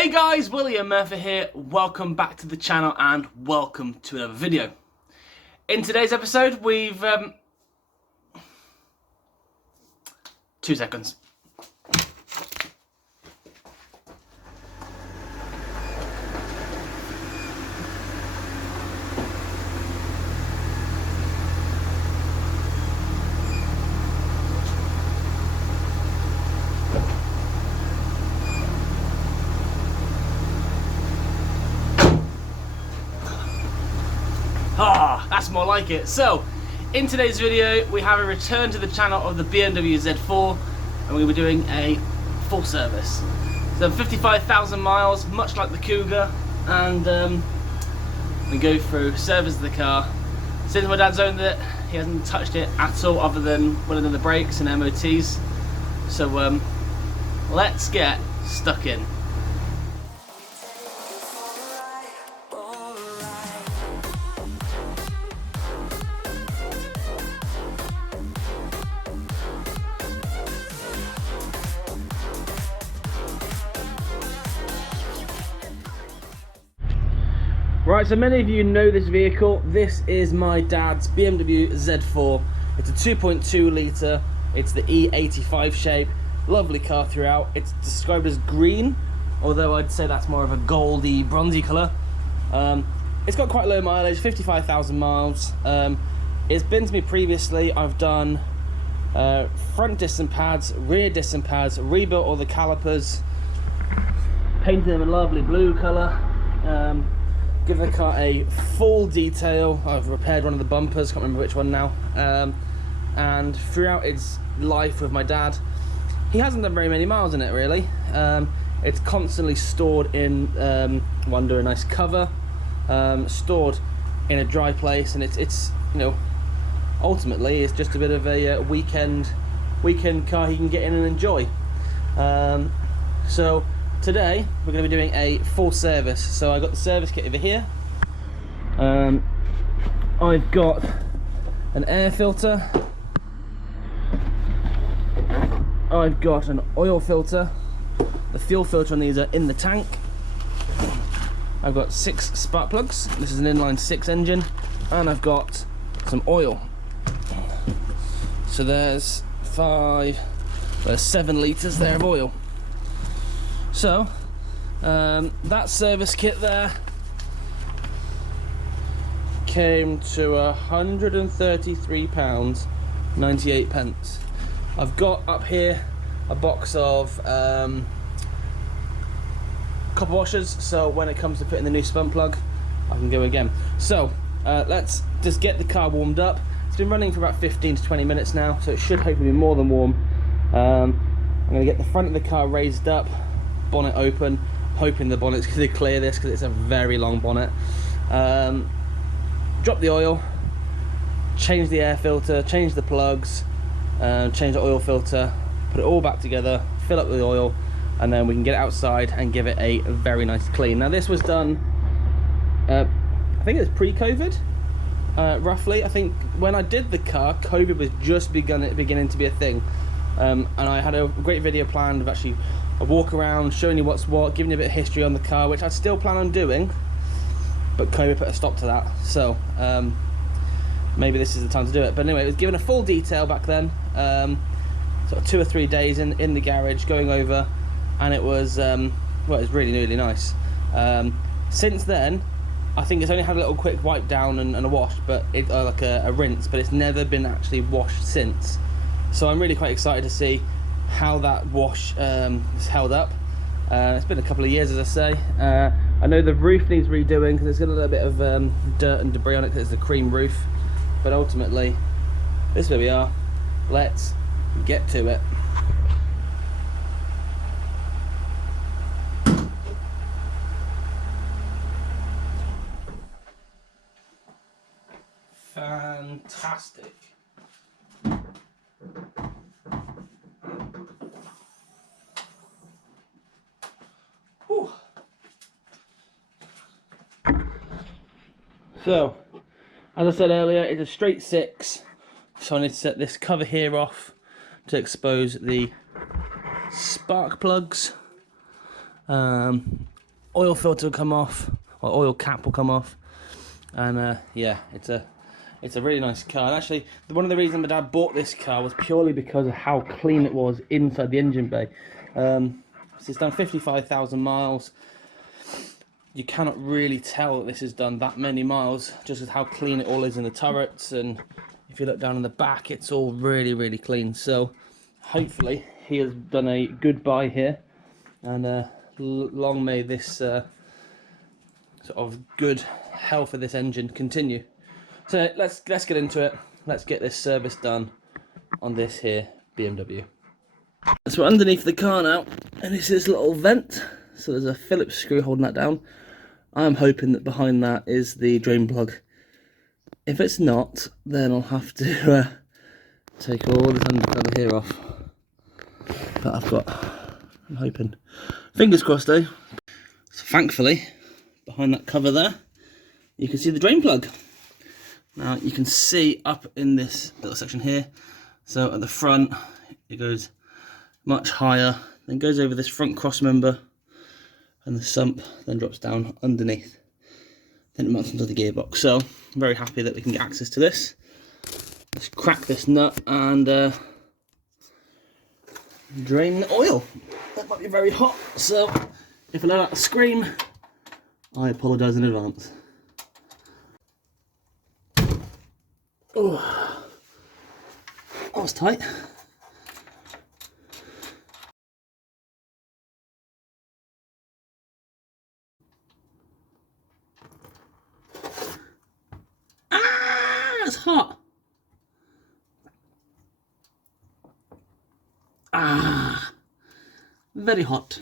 Hey guys, William Murfitt here. Welcome back to the channel and welcome to another video. In today's episode, we've 2 seconds. That's more like it. So, in today's video, we have a return to the channel of the BMW Z4, and we'll be doing a full service. So 55,000 miles, much like the Cougar, and we go through service of the car. Since my dad's owned it, he hasn't touched it at all, other than when I've done the brakes and MOTs. So let's get stuck in. Right, so many of you know this vehicle. This is my dad's BMW Z4. It's a 2.2 litre. It's the E85 shape. Lovely car throughout. It's described as green, although I'd say that's more of a goldy, bronzy colour. It's got quite low mileage, 55,000 miles. It's been to me previously. I've done front disc and pads, rear disc and pads, rebuilt all the calipers, painted them a lovely blue colour. Given the car a full detail. I've repaired one of the bumpers, can't remember which one now. And throughout its life with my dad, he hasn't done very many miles in it really. It's constantly stored in under a nice cover, stored in a dry place, and it's you know, ultimately it's just a bit of a weekend car he can get in and enjoy. So today we're going to be doing a full service. So I've got the service kit over here. I've got an air filter. I've got an oil filter. The fuel filter on these are in the tank. I've got 6 spark plugs. This is an inline 6 engine, and I've got some oil. So there's 7 litres there of oil. So that service kit there came to £133.98. I've got up here a box of copper washers, so when it comes to putting the new spun plug, I can go again. So let's just get the car warmed up. It's been running for about 15 to 20 minutes now, so it should hopefully be more than warm. I'm going to get the front of the car raised up, bonnet open, hoping the bonnet's going to clear this because it's a very long bonnet. Drop the oil, change the air filter, change the plugs, change the oil filter, put it all back together, fill up with oil, and then we can get it outside and give it a very nice clean. Now this was done, I think it was pre-COVID, roughly. I think when I did the car, COVID was just beginning to be a thing. And I had a great video planned of actually a walk around, showing you what's what, giving you a bit of history on the car, which I still plan on doing, but COVID put a stop to that. So maybe this is the time to do it. But anyway, it was given a full detail back then, sort of 2 or 3 days in the garage going over, and it was well, it was really nice. Since then, I think it's only had a little quick wipe down and a wash, but it like a rinse, but it's never been actually washed since. So I'm really quite excited to see how that wash is held up. It's been a couple of years, as I say. I know the roof needs redoing because it's got a little bit of dirt and debris on it because it's a cream roof. But ultimately, this is where we are. Let's get to it. Fantastic. Whew. So, as I said earlier, it's a straight 6, so I need to set this cover here off to expose the spark plugs. Oil filter will come off, or oil cap will come off, and yeah, it's a really nice car. And actually, one of the reasons my dad bought this car was purely because of how clean it was inside the engine bay. So it's done 55,000 miles. You cannot really tell that this has done that many miles just with how clean it all is in the turrets, and if you look down in the back, it's all really, really clean. So hopefully he has done a good buy here, and long may this sort of good health of this engine continue. So let's get into it. Let's get this service done on this here BMW. So we're underneath the car now, and this is a little vent. So there's a Phillips screw holding that down. I'm hoping that behind that is the drain plug. If it's not, then I'll have to take all this undercover here off. But I'm hoping. Fingers crossed though. So thankfully, behind that cover there, you can see the drain plug. Now you can see up in this little section here, so at the front it goes much higher, then goes over this front cross member, and the sump then drops down underneath, then it mounts into the gearbox. So I'm very happy that we can get access to this. Let's crack this nut and drain the oil. That might be very hot, so if I let out a scream, I apologise in advance. Oh, that was tight. Ah, it's hot. Ah, very hot.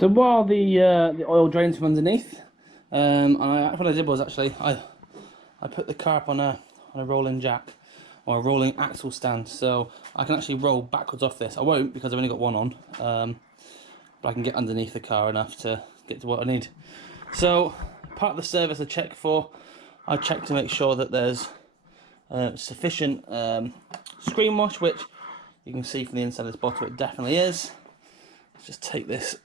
So while the oil drains from underneath, what I did was actually I put the car up on a rolling jack, or a rolling axle stand, so I can actually roll backwards off this. I won't because I've only got one on, but I can get underneath the car enough to get to what I need. So part of the service I check to make sure that there's sufficient screen wash, which you can see from the inside of this bottle it definitely is. Let's just take this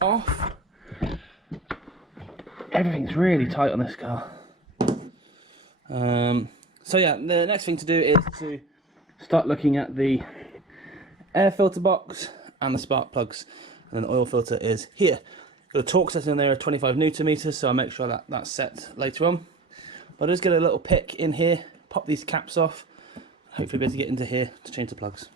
off. Everything's really tight on this car. So yeah, the next thing to do is to start looking at the air filter box and the spark plugs, and then the oil filter is here. Got a torque setting in there of 25 Newton meters, so I'll make sure that that's set later on. But I'll just get a little pick in here, pop these caps off, hopefully be able to get into here to change the plugs.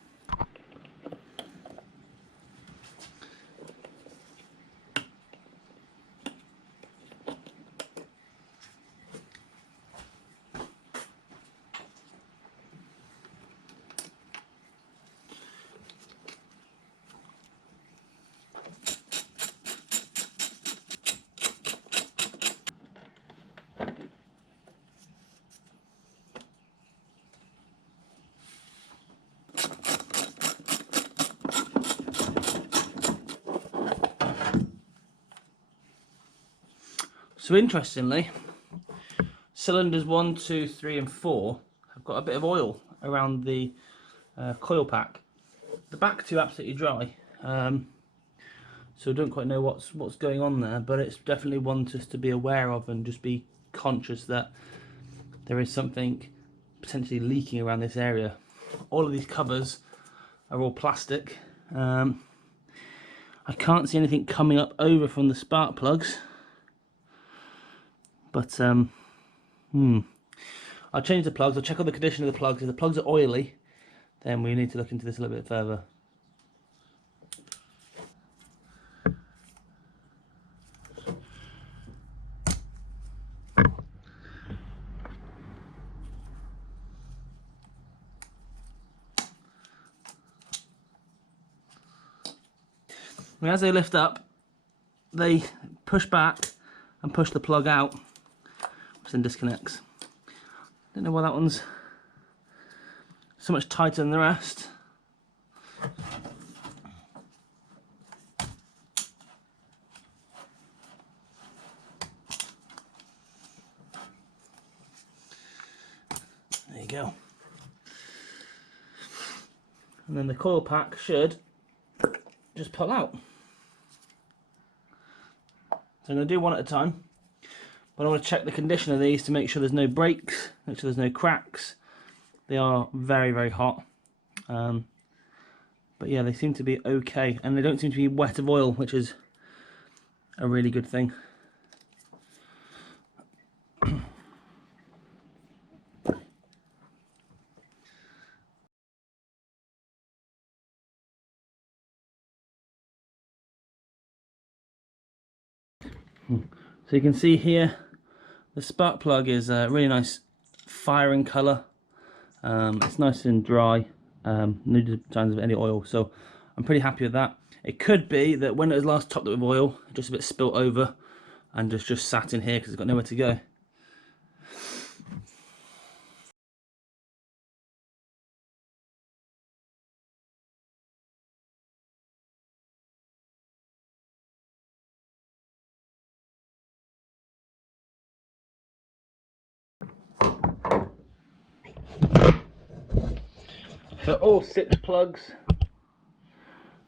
So interestingly, cylinders 1, 2, 3 and 4 have got a bit of oil around the coil pack. The back two absolutely dry, so I don't quite know what's going on there, but it's definitely one just to be aware of and just be conscious that there is something potentially leaking around this area. All of these covers are all plastic. I can't see anything coming up over from the spark plugs. But I'll change the plugs. I'll check on the condition of the plugs. If the plugs are oily, then we need to look into this a little bit further. And as they lift up, they push back and push the plug out, which then disconnects. Don't know why that one's so much tighter than the rest. There you go. and then the coil pack should just pull out. So I'm going to do one at a time, but I want to check the condition of these to make sure there's no breaks, make sure there's no cracks. They are very, very hot, but yeah, they seem to be okay, and they don't seem to be wet of oil, which is a really good thing. So you can see here, the spark plug is a really nice firing colour. It's nice and dry, no signs of any oil, so I'm pretty happy with that. It could be that when it was last topped up with oil, just a bit spilt over and just sat in here because it's got nowhere to go. So all 6 plugs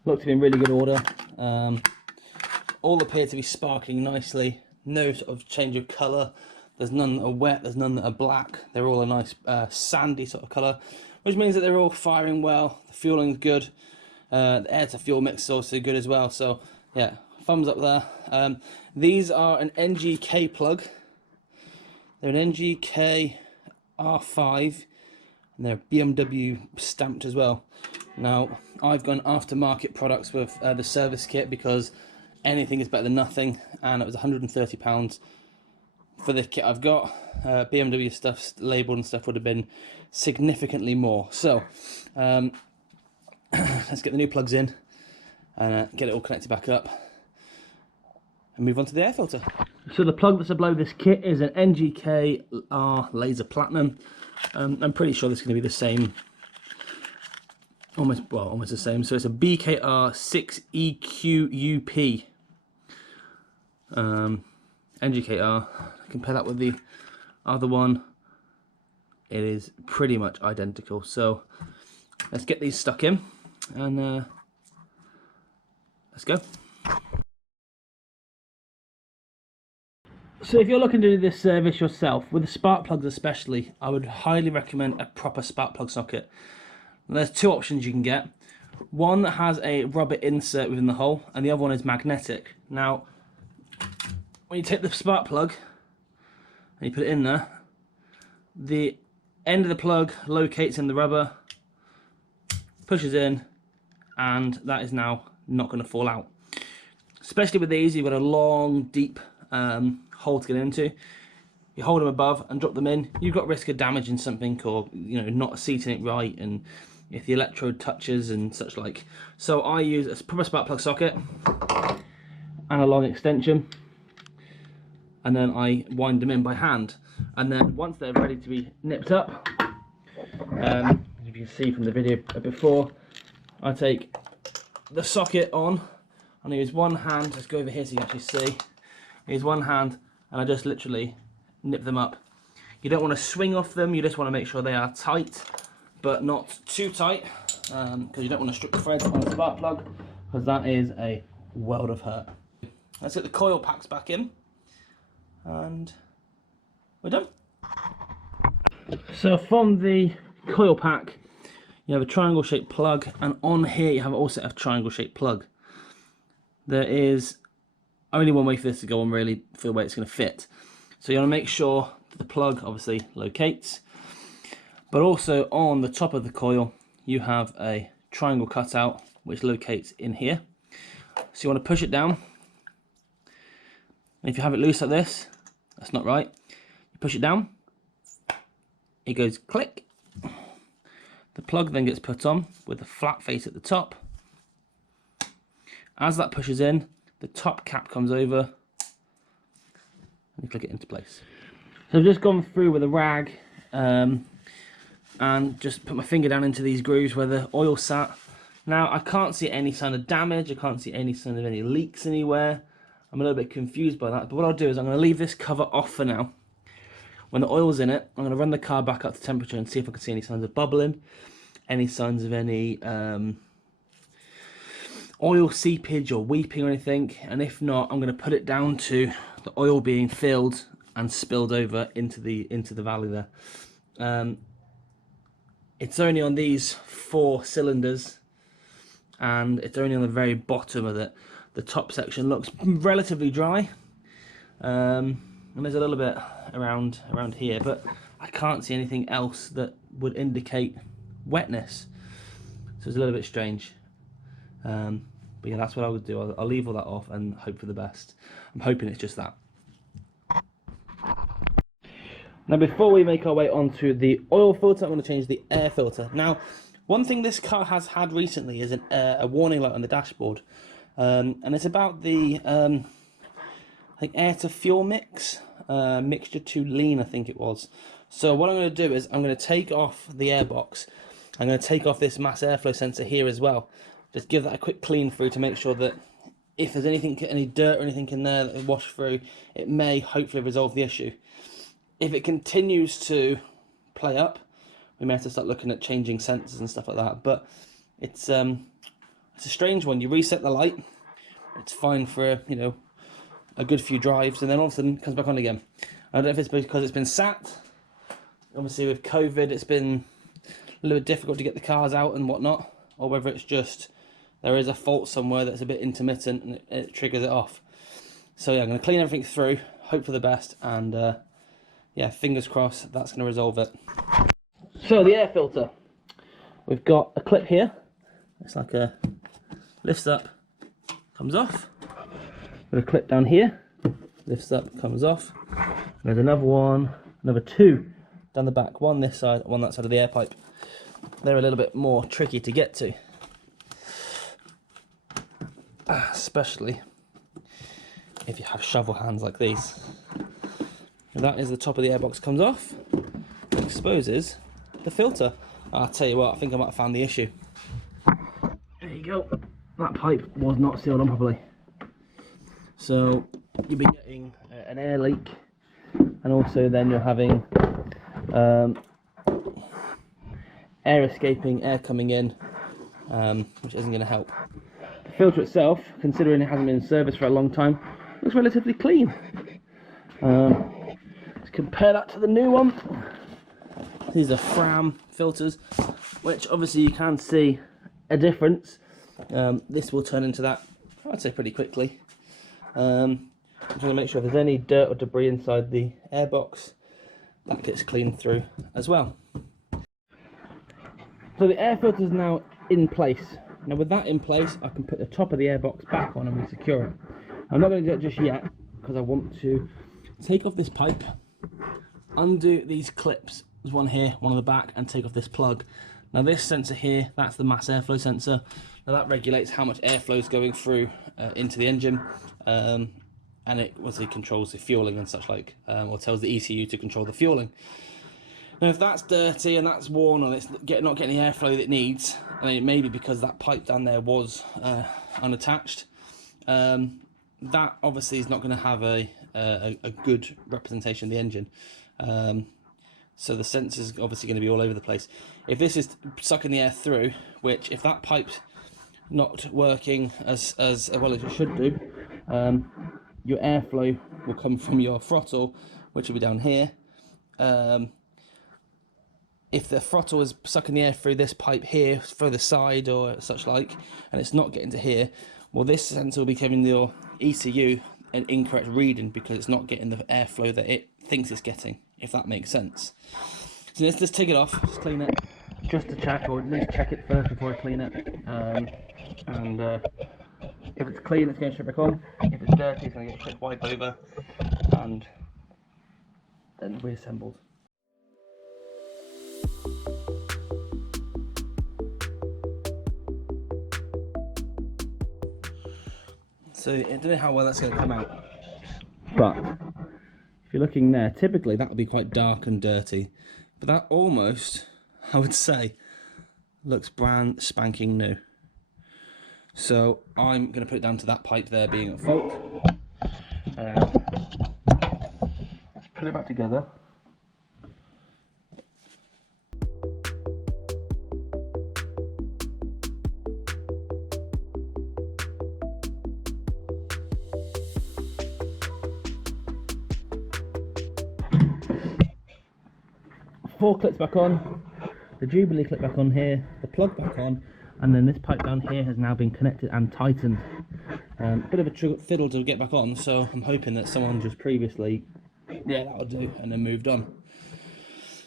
look to be in really good order. All appear to be sparking nicely. No sort of change of colour. There's none that are wet, there's none that are black. They're all a nice sandy sort of colour, which means that they're all firing well. The fueling's good. The air to fuel mix is also good as well. So yeah, thumbs up there. These are an NGK plug. They're an NGK R5. And they're BMW stamped as well. Now, I've gone aftermarket products with the service kit because anything is better than nothing, and it was £130 for the kit I've got. BMW stuff, labelled and stuff, would have been significantly more. So, let's get the new plugs in and get it all connected back up and move on to the air filter. So the plug that's below this kit is an NGK R Laser Platinum. I'm pretty sure this is going to be the same, almost the same. So it's a BKR 6EQUP NGKR. Compare that with the other one. It is pretty much identical. So let's get these stuck in and let's go. So if you're looking to do this service yourself, with the spark plugs especially, I would highly recommend a proper spark plug socket. And there's 2 options you can get. One that has a rubber insert within the hole, and the other one is magnetic. Now, when you take the spark plug and you put it in there, the end of the plug locates in the rubber, pushes in, and that is now not going to fall out. Especially with these, you've got a long, deep hole to get into. You hold them above and drop them in, you've got risk of damaging something, or not seating it right, and if the electrode touches and such like. So I use a proper spark plug socket and a long extension, and then I wind them in by hand, and then once they're ready to be nipped up, if you can see from the video before, I take the socket on and I use one hand. Let's go over here so you can actually see. I use one hand and I just literally nip them up. You don't want to swing off them, you just want to make sure they are tight, but not too tight, because you don't want to strip threads on the spark plug, because that is a world of hurt. Let's get the coil packs back in, and we're done. So from the coil pack, you have a triangle shaped plug, and on here you have also a triangle shaped plug. There is only one way for this to go on, really, for the way it's going to fit. So you want to make sure that the plug obviously locates, but also on the top of the coil you have a triangle cutout which locates in here. So you want to push it down, and if you have it loose like this, that's not right. You push it down, it goes click. The plug then gets put on with a flat face at the top. As that pushes in, the top cap comes over and you click it into place. So I've just gone through with a rag and just put my finger down into these grooves where the oil sat. Now I can't see any sign of damage, I can't see any sign of any leaks anywhere. I'm a little bit confused by that, but what I'll do is I'm going to leave this cover off for now. When the oil's in it, I'm going to run the car back up to temperature and see if I can see any signs of bubbling. any signs of any oil seepage or weeping or anything, and if not, I'm going to put it down to the oil being filled and spilled over into the valley there. It's only on these 4 cylinders, and it's only on the very bottom of it. The top section looks relatively dry, and there's a little bit around here, but I can't see anything else that would indicate wetness, so it's a little bit strange. But yeah, that's what I would do. I'll leave all that off and hope for the best. I'm hoping it's just that. Now, before we make our way onto the oil filter, I'm going to change the air filter. Now, one thing this car has had recently is a warning light on the dashboard, and it's about the I think air to fuel mixture too lean, I think it was. So what I'm going to do is I'm going to take off the airbox. I'm going to take off this mass airflow sensor here as well. Just give that a quick clean through to make sure that if there's any dirt or anything in there that will wash through, it may hopefully resolve the issue. If it continues to play up, we may have to start looking at changing sensors and stuff like that. But it's a strange one. You reset the light, it's fine for a good few drives, and then all of a sudden it comes back on again. I don't know if it's because it's been sat. Obviously with COVID, it's been a little bit difficult to get the cars out and whatnot, or whether it's just there is a fault somewhere that's a bit intermittent and it triggers it off. So yeah, I'm going to clean everything through, hope for the best, and yeah, fingers crossed that's going to resolve it. So the air filter, we've got a clip here. It's like a lifts up, comes off. Got a clip down here, lifts up, comes off. There's another one, another 2 down the back, one this side, one that side of the air pipe. They're a little bit more tricky to get to, especially if you have shovel hands like these. And that is the top of the airbox comes off, and exposes the filter. I'll tell you what, I think I might have found the issue. There you go. That pipe was not sealed on properly. So you'll be getting an air leak, and also then you're having air escaping, air coming in, which isn't going to help. The filter itself, considering it hasn't been in service for a long time, looks relatively clean. Let's compare that to the new one. These are Fram filters, which obviously you can see a difference. This will turn into that, I'd say, pretty quickly. I'm trying to make sure if there's any dirt or debris inside the airbox, that gets cleaned through as well. So the air filter is now in place. Now with that in place, I can put the top of the airbox back on and re-secure it. I'm not going to do it just yet, because I want to take off this pipe, undo these clips. There's one here, one on the back, and take off this plug. Now this sensor here, that's the mass airflow sensor. Now that regulates how much airflow is going through into the engine, and it obviously controls the fueling and such like, or tells the ECU to control the fueling. Now if that's dirty and that's worn and it's not getting the airflow that it needs, and it may be because that pipe down there was unattached, that obviously is not going to have a good representation of the engine. So the sensor's obviously going to be all over the place. If this is sucking the air through, which if that pipe's not working as well as it should do, your airflow will come from your throttle, which will be down here. If the throttle is sucking the air through this pipe here, further side or such like, and it's not getting to here, well, this sensor will be giving your ECU an incorrect reading because it's not getting the airflow that it thinks it's getting, if that makes sense. So let's just take it off, just clean it, just to check, or at least check it first before I clean it. If it's clean, it's going straight back on. If it's dirty, it's going to get a quick wipe over and then reassembled. So I don't know how well that's going to come out, but if you're looking there, typically that would be quite dark and dirty, but that almost, I would say, looks brand spanking new. So I'm going to put it down to that pipe there being at fault. Let's put it back together. 4 clips back on, the Jubilee clip back on here, the plug back on, and then this pipe down here has now been connected and tightened. Bit of a fiddle to get back on, so I'm hoping that someone just previously, yeah, that'll do, and then moved on.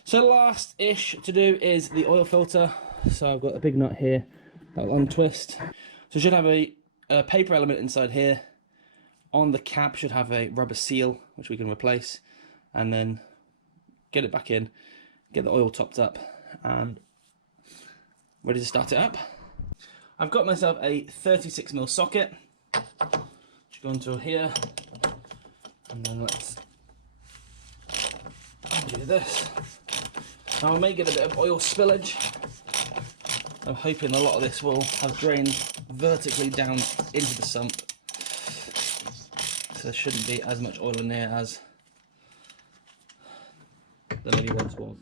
So last-ish to do is the oil filter. So I've got a big nut here that will untwist. So it should have a paper element inside here. On the cap should have a rubber seal, which we can replace, and then get it back in, get the oil topped up, and ready to start it up. I've got myself a 36mm socket. Should go into here, and then let's do this. Now I may get a bit of oil spillage. I'm hoping a lot of this will have drained vertically down into the sump, so there shouldn't be as much oil in there as there maybe once was.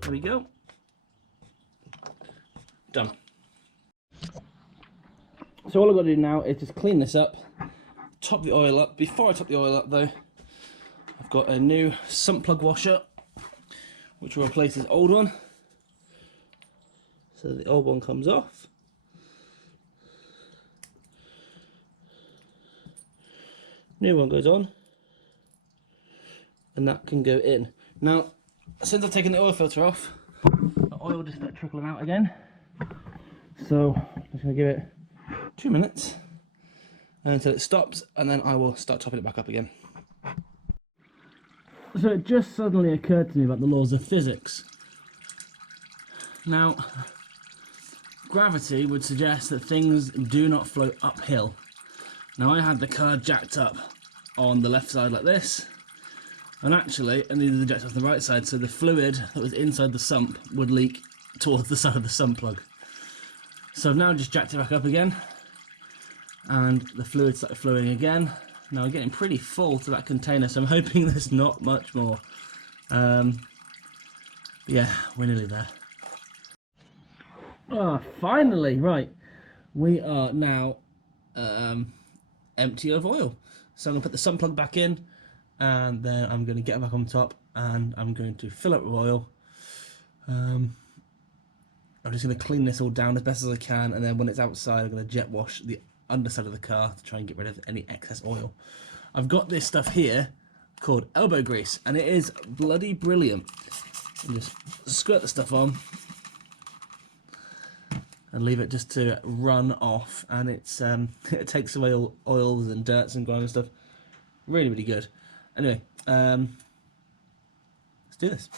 There we go. Done. So all I've got to do now is just clean this up, top the oil up. Before I top the oil up though, I've got a new sump plug washer, which will replace this old one. So the old one comes off. New one goes on, and that can go in. Now, since I've taken the oil filter off, the oil just started trickling out again. So I'm just going to give it 2 minutes until it stops, and then I will start topping it back up again. So it just suddenly occurred to me about the laws of physics. Now, gravity would suggest that things do not float uphill. Now I had the car jacked up on the left side like this, and actually I needed the jacked off the right side, so the fluid that was inside the sump would leak towards the side of the sump plug. So I've now just jacked it back up again, and the fluid started flowing again. Now I'm getting pretty full to that container, so I'm hoping there's not much more. Yeah, we're nearly there. Ah, finally, right. We are now empty of oil. So I'm going to put the sump plug back in, and then I'm going to get it back on top, and I'm going to fill up with oil. I'm just going to clean this all down as best as I can, and then when it's outside I'm going to jet wash the underside of the car to try and get rid of any excess oil. I've got this stuff here called elbow grease, and it is bloody brilliant. You just squirt the stuff on and leave it just to run off, and it's it takes away all oils and dirts and grime and stuff. Really, really good. Anyway, let's do this.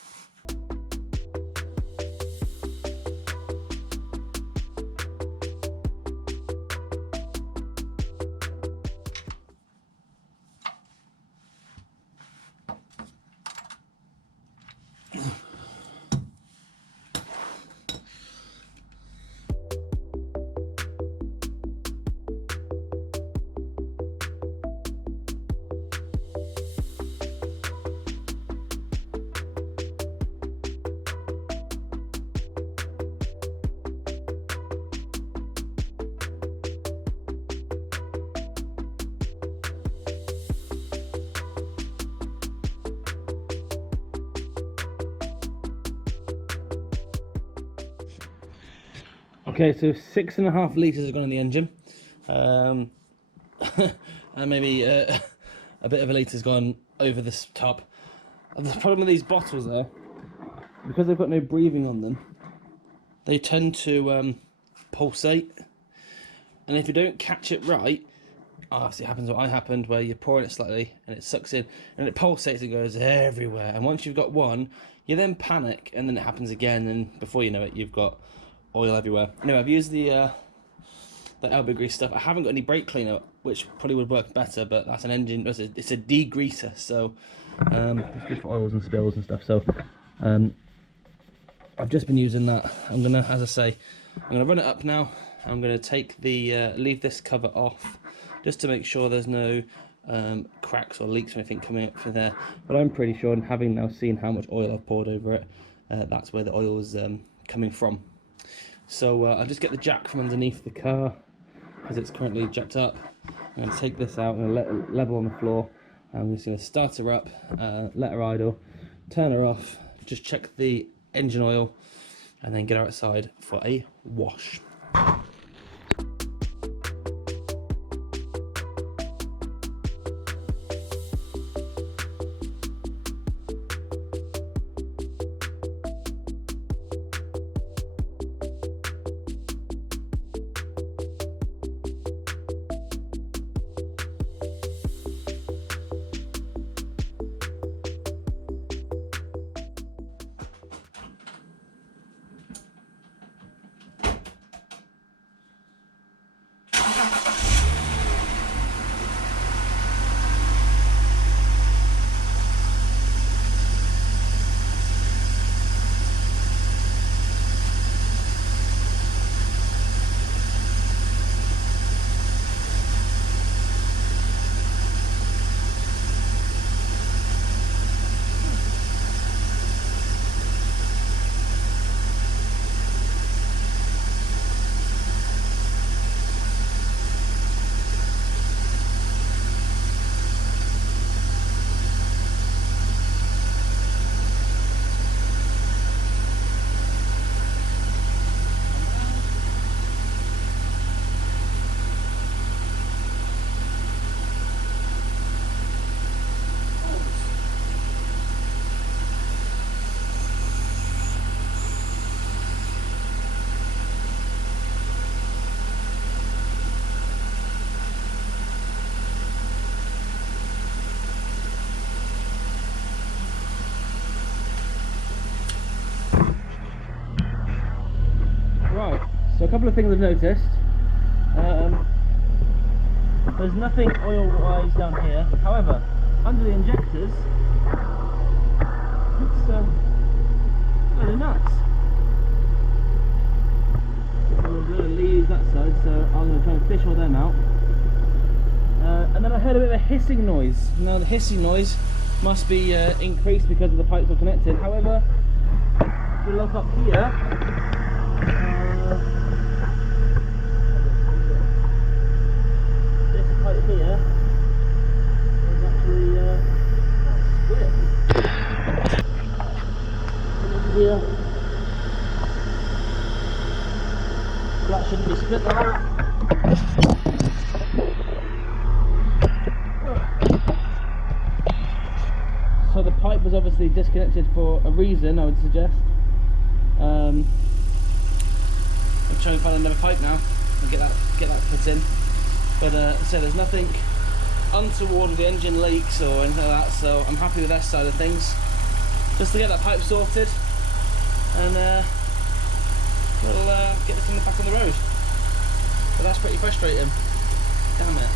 Okay, so 6.5 litres has gone in the engine, and maybe a bit of a litre has gone over this top. The problem with these bottles there, because they've got no breathing on them, they tend to pulsate, and if you don't catch it right, obviously it happens what I happened, where you're pouring it slightly and it sucks in and it pulsates and goes everywhere, and once you've got one, you then panic and then it happens again, and before you know it you've got oil everywhere. Anyway, I've used the elbow grease stuff. I haven't got any brake cleaner, which probably would work better, but that's an engine, it's a degreaser, so it's good for oils and spills and stuff. So I've just been using that. I'm gonna, as I say, I'm gonna run it up now. I'm gonna take the leave this cover off just to make sure there's no cracks or leaks or anything coming up through there. But I'm pretty sure, and having now seen how much oil I've poured over it, that's where the oil is coming from. So I'll just get the jack from underneath the car, because it's currently jacked up. I'm going to take this out, I'm going to let it level on the floor. I'm just going to start her up, let her idle, turn her off, just check the engine oil, and then get her outside for a wash. So a couple of things I've noticed. There's nothing oil-wise down here. However, under the injectors, it's really nuts. I'm going to leave that side, so I'm going to try and fish all them out. And then I heard a bit of a hissing noise. Now the hissing noise must be increased because of the pipes are connected. However, if we look up here, pipe here is actually split. Here, that shouldn't be split like that. So the pipe was obviously disconnected for a reason, I would suggest. I'm trying to find another pipe now and get that put in. But so there's nothing untoward with the engine leaks or anything like that, so I'm happy with that side of things. Just to get that pipe sorted, and we'll get this thing back on the road. But that's pretty frustrating. Damn it.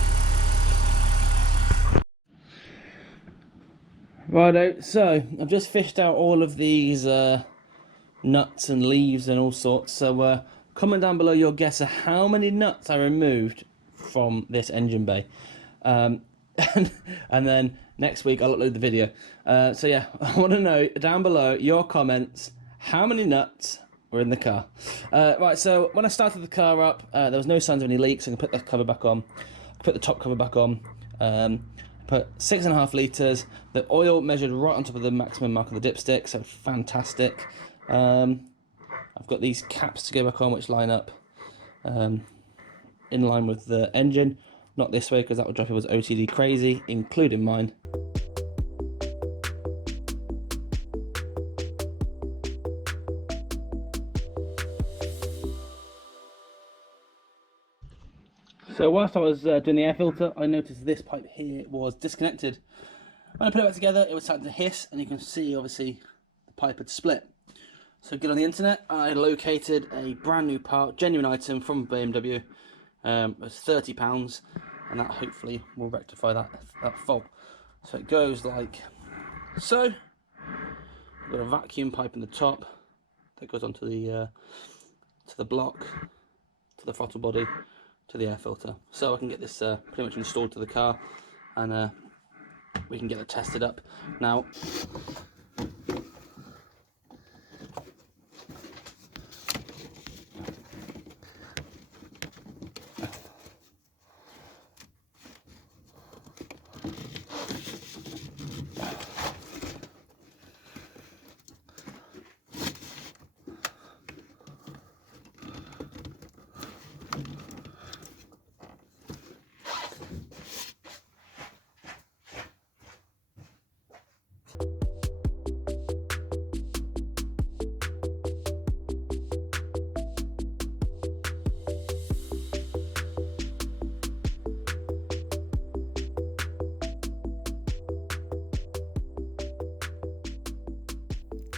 Righto, so I've just fished out all of these nuts and leaves and all sorts, so comment down below your guess of how many nuts I removed from this engine bay, and then next week I'll upload the video. So yeah, I want to know down below your comments how many nuts were in the car. Right, so when I started the car up, there was no signs of any leaks. I can put the cover back on, put the top cover back on, put 6.5 litres. The oil measured right on top of the maximum mark of the dipstick, so fantastic. I've got these caps to go back on which line up in line with the engine, not this way because that would drive people's OCD crazy, including mine. So whilst I was doing the air filter, I noticed this pipe here was disconnected. When I put it back together, it was starting to hiss, and you can see obviously the pipe had split. So get on the internet, I located a brand new part, genuine item from BMW. It was £30, and that hopefully will rectify that fault. So it goes like so. We've got a vacuum pipe in the top that goes onto the to the block, to the throttle body, to the air filter. So I can get this pretty much installed to the car, and we can get it tested up. Now,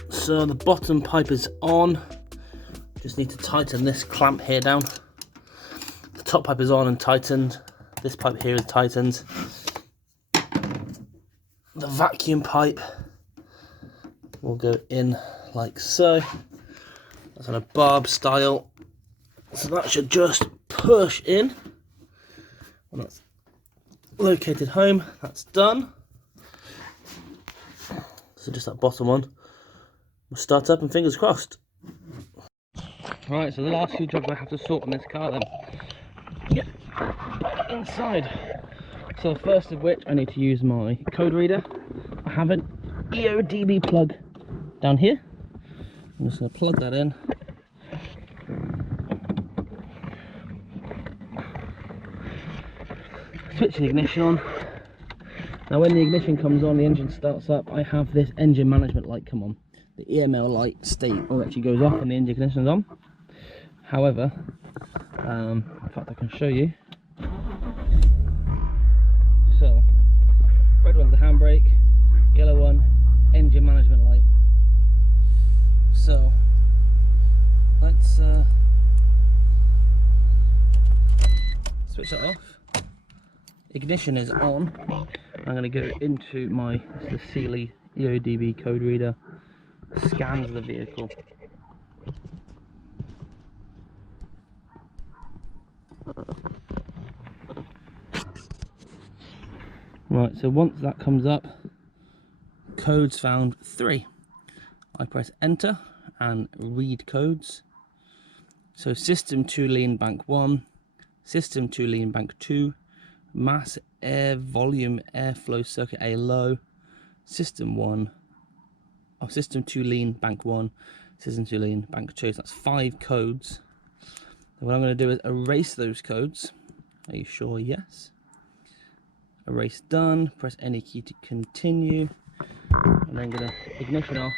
so the bottom pipe is on. Just need to tighten this clamp here down. The top pipe is on and tightened. This pipe here is tightened. The vacuum pipe will go in like so. That's on a barb style. So that should just push in. And that's located home. That's done. So just that bottom one. We'll start up and fingers crossed. Right, so the last few jobs I have to sort on this car then. Get inside. So the first of which, I need to use my code reader. I have an EODB plug down here. I'm just going to plug that in. Switch the ignition on. Now when the ignition comes on, the engine starts up, I have this engine management light come on. The EML light actually goes off when the engine ignition is on. However, in fact I can show you. So, red one's the handbrake, yellow one, engine management light. So, let's switch that off. Ignition is on. I'm going to go into the Sealy EODB code reader. Scans the vehicle. Right, so once that comes up, codes found 3. I press enter and read codes. So system 2 lean bank 1, system 2 lean bank 2, mass air volume airflow circuit A low, system 1. System 2 lean bank 1, system 2 lean bank 2. So that's 5 codes. And what I'm going to do is erase those codes. Are you sure? Yes. Erase done. Press any key to continue. And then going to ignition off.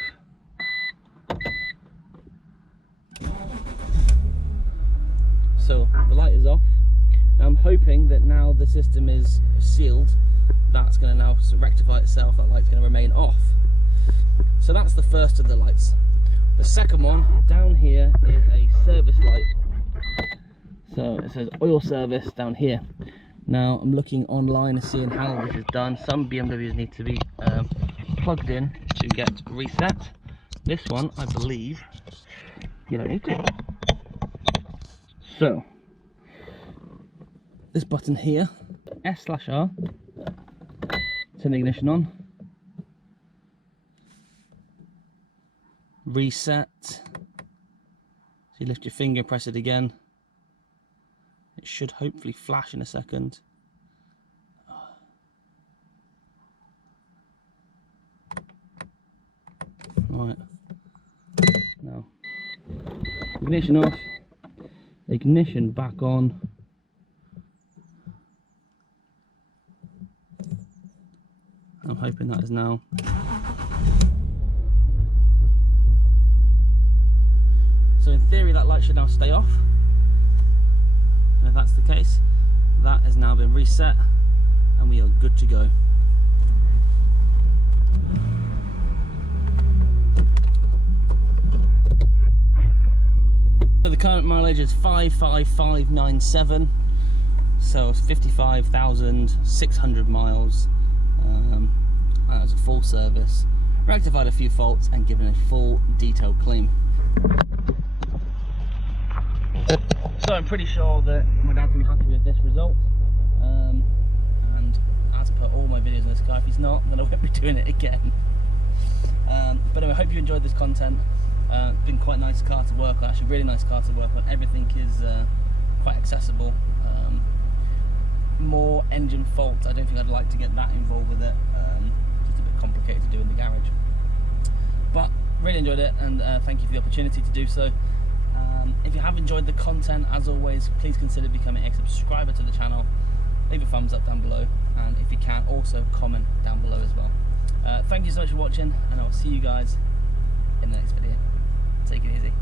So the light is off. I'm hoping that now the system is sealed, that's going to now rectify itself. That light's going to remain off. So that's the first of the lights. The second one down here is a service light. So it says oil service down here. Now I'm looking online and seeing how this is done. Some BMWs need to be plugged in to get reset. This one, I believe, you don't need to. So this button here, S/R, turn the ignition on. Reset. So you lift your finger, press it again. It should hopefully flash in a second. Right. Now, ignition off. Ignition back on. I'm hoping that is now. So in theory that light should now stay off, and if that's the case, that has now been reset and we are good to go. So the current mileage is 55597, so it's 55,600 miles. That was a full service, rectified a few faults and given a full detailed clean. So I'm pretty sure that my dad's gonna be happy with this result, and as per all my videos on this car, if he's not, then I won't be doing it again. But anyway, I hope you enjoyed this content. Been quite a nice car to work on, actually really nice car to work on. Everything is quite accessible. More engine faults, I don't think I'd like to get that involved with it. Just a bit complicated to do in the garage. But really enjoyed it, and thank you for the opportunity to do so. If you have enjoyed the content, as always, please consider becoming a subscriber to the channel. Leave a thumbs up down below, and if you can, also comment down below as well. Thank you so much for watching, and I'll see you guys in the next video. Take it easy.